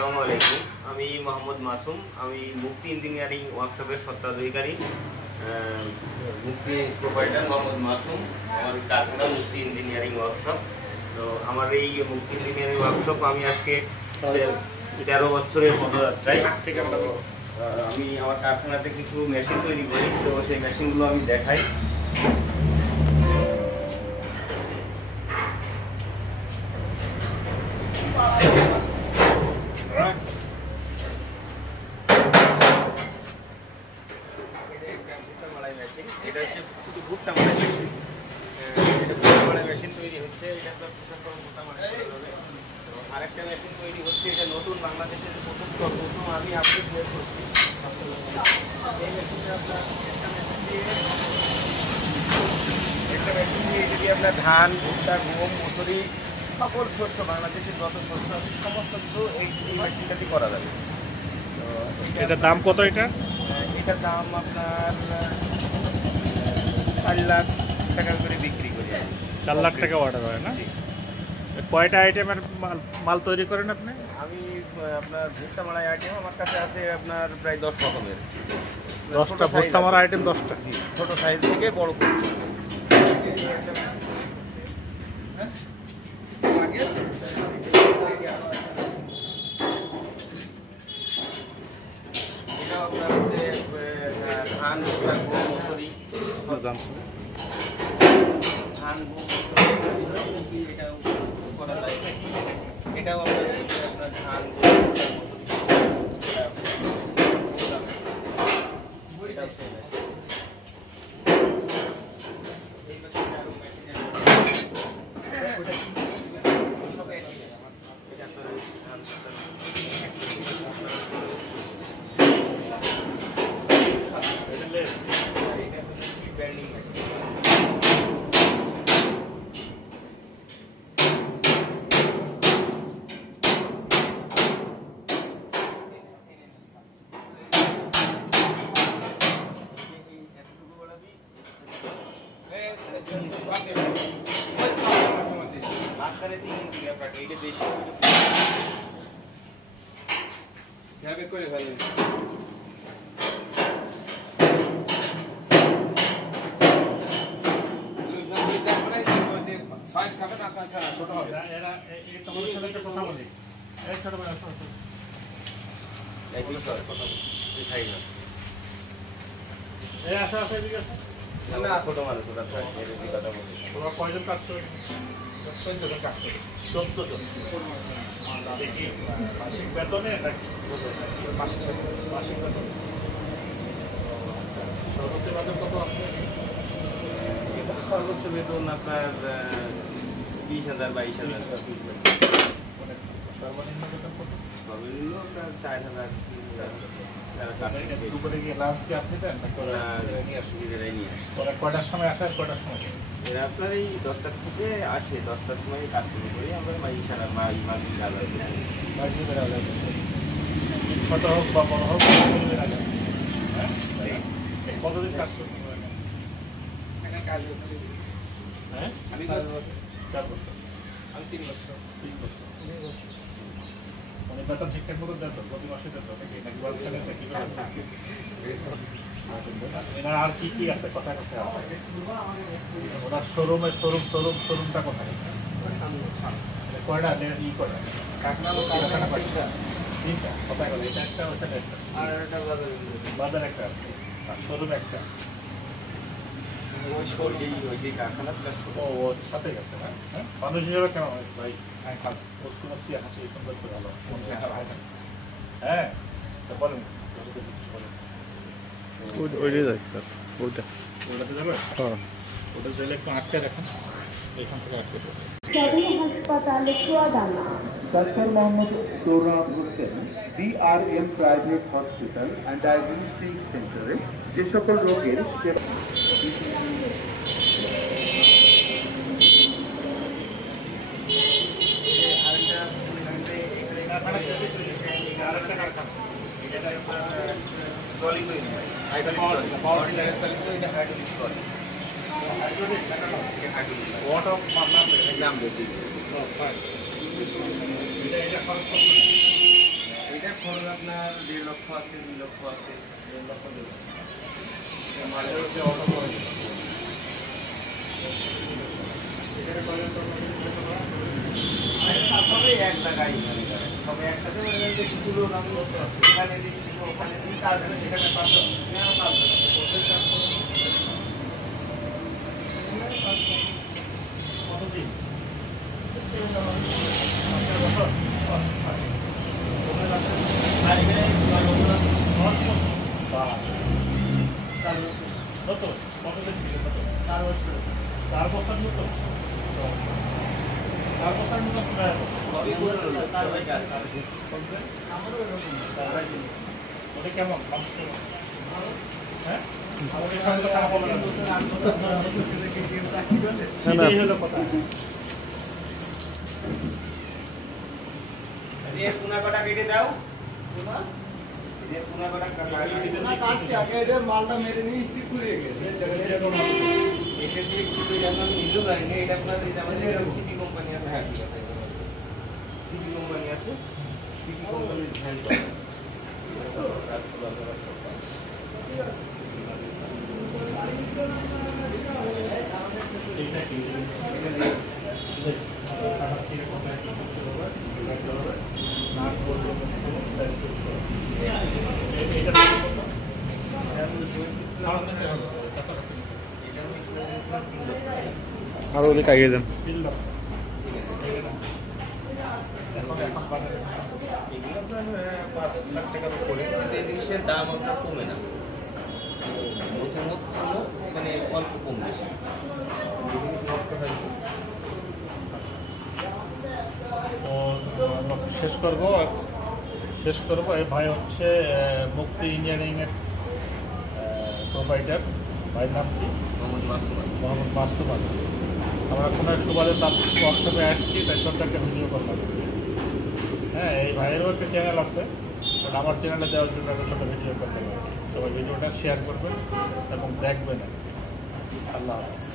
আসসালামু আলাইকুম। আমি মোহাম্মদ মাসুম। আমি মুক্তি ইঞ্জিনিয়ারিং ওয়ার্কশপের স্বত্বাধিকারী। মুক্তি প্রোপাইটার মোহাম্মদ মাসুম। আমার কারখানা মুক্তি ইঞ্জিনিয়ারিং ওয়ার্কশপ। তো আমার এই মুক্তি ইঞ্জিনিয়ারিং ওয়ার্কশপ আমি আজকে 13 বছরের পদযাত্রায় আমি আমার কারখানাতে কিছু মেশিন তৈরি করি। তো সেই মেশিনগুলো আমি দেখাই। এটা হচ্ছে শুধু ভুট্টা মাড়াই মেশিন। এটা ভুট্টা মাড়াই মেশিন তৈরি হচ্ছে। এটা ভুট্টা মাড়াই হবে। আরেকটা মেশিন তৈরি হচ্ছে। এটা নতুন বাংলাদেশের প্রথম আমি আপডেট বের করছি। এই মেশিনটা আপনার একটা মেশিন দিয়ে যদি আপনার ধান, ভুট্টা, গম, মসুরি সকল শস্য বাংলাদেশের যত শস্য আছে সমস্ত কিছু এই মেশিনটাতে করা যাবে। তো এটার দাম কত? এটার দাম আপনার 4 লাখ টাকা করে বিক্রি করি। 4 লাখ টাকা অর্ডার হয় না? কয়টা আইটেমের মাল তৈরি করেন আপনি? আমি আপনার ভুট্টা মাড়াই আইটেম আমার কাছে আছে আপনার প্রায় 10 রকমের। 10টা ভুট্টা মারা আইটেম? 10টা ছোট সাইজ থেকে বড় করে। এটাও আপনার হচ্ছে ধান, ভুট্টা, গম, মসুরি, ধান, গম, এটাও করা যায়। এটাও আপনার ধান, গম, করে ফেলেন। ছোট হবে ছোট মানুষ কয়জন কাজ করে? 14 জন কাজ করে। 14 জন দেখি মাসিক বেতনে নাকি মাসিক বেতন? সর্বোচ্চ বেতন কত আপনার? সর্বোচ্চ বেতন আপনার 20,000 22,000। সর্বনিম্ন বেতন কত? সর্বনিম্ন আপনার 4,000 দুপুরে গিয়ে লাঞ্চ কি আপনি দেন? কয়টার সময় আসে? কয়টার সময়? এরা আপনার এই 10টা থেকে আসে। 10টার সময় কাজ শুরু করি আমরা। ছোট হোক বা বড় হোক কতদিন কাজ করতে পারেন? কাজ হচ্ছে আমি 4 বছর। আমি 3 বছর। মানে বেতন ঠিকঠাক মতো দেন তো? প্রতি মাসে দেন তো নাকি বলছেন? আর কি কি আছে? কোথায় কোথায় আছে ওনার শোরুমটা কোথায়? কয়টা ই কয়টা? তিনটা। কোথায় গেল? এটা একটা, ওটা একটা, আর একটা বাজার একটা আছে, আর শোরুম একটা। কারখানা ওর সাথে গেছে না? মানুষ হিসেবে কেমন হয় ভাই? মস্তি হাসি সুন্দর করে ভালো। হ্যাঁ, বলেন ওইটাই যাই স্যার। ওটাতে যাবে? হ্যাঁ, ওটা চাইলে একটু আটকে রাখেন। এখান থেকে আটকে দেবে। হাসপাতালে Chuadanga. Doctor Mohammad Sourav Hossain DRM private hospital and diagnostic সেন্টারে যে সকল রোগের সেবা এটা খরচ আপনার 1.5 লক্ষ আছে, 2 লক্ষ আছে। 1.5 লক্ষ দেবে। মাঝে মধ্যে অটো করে দিবে। এখানে কয়জন সবাই এক জায়গায় এখানে করে। সবাই একসাথে মানে যে কিছু লোক আমি এখানে দিই, কিছু ওখানে দিই, তারপরে এখানে 500 কতদিন? আর এখানে কত? কতদিন ছিল কত? 4 বছর। 4 বছর মতো? 4 বছর মতো প্রায় সবই পুরনো, সবাই কাজ। ওটা কেমন? মানুষ কেমন? হ্যাঁ? আমাদের সঙ্গে কথা বলে না। এটাই হলো কথা। এর কোনা কটা কেটে দাও। এর কোনা কটা মালটা মেরে নিয়ে স্টিক করে গেছে এসে দিয়ে কিছু এখন নিজেও জানি না, এটা আপনার সিটি কোম্পানি আছে। হ্যাঁ, ঠিক আছে, সিটি কোম্পানি আছে, সিটি কোম্পানির ধ্যান এইটা কি? নাক বলবো এটা আরো ওদের কাগিয়ে দেন। এখন বাজারে এগুলো আপনার 5 লাখ টাকার উপরে, কিন্তু এই জিনিসের দাম আপনার কমে না, নতুন মানে অল্প কম বেশি। শেষ করব। এই ভাই হচ্ছে মুক্তি ইঞ্জিনিয়ারিংয়ের প্রোভাইডার। ভাইয়ের নাম কি? মোহাম্মদ মাসুম আলী। আমরা কোনো এক সুবাদে তার ওয়ার্কশপে আসছি, তাই ছোট্ট একটা ভিডিও করলাম। হ্যাঁ, এই ভাইয়েরও একটা চ্যানেল আছে, আমার চ্যানেলে দেওয়ার জন্য একটা ছোটো ভিডিও করতে পারি। সবাই ভিডিওটা শেয়ার করবেন এবং দেখবেন। আল্লাহ হাফেজ।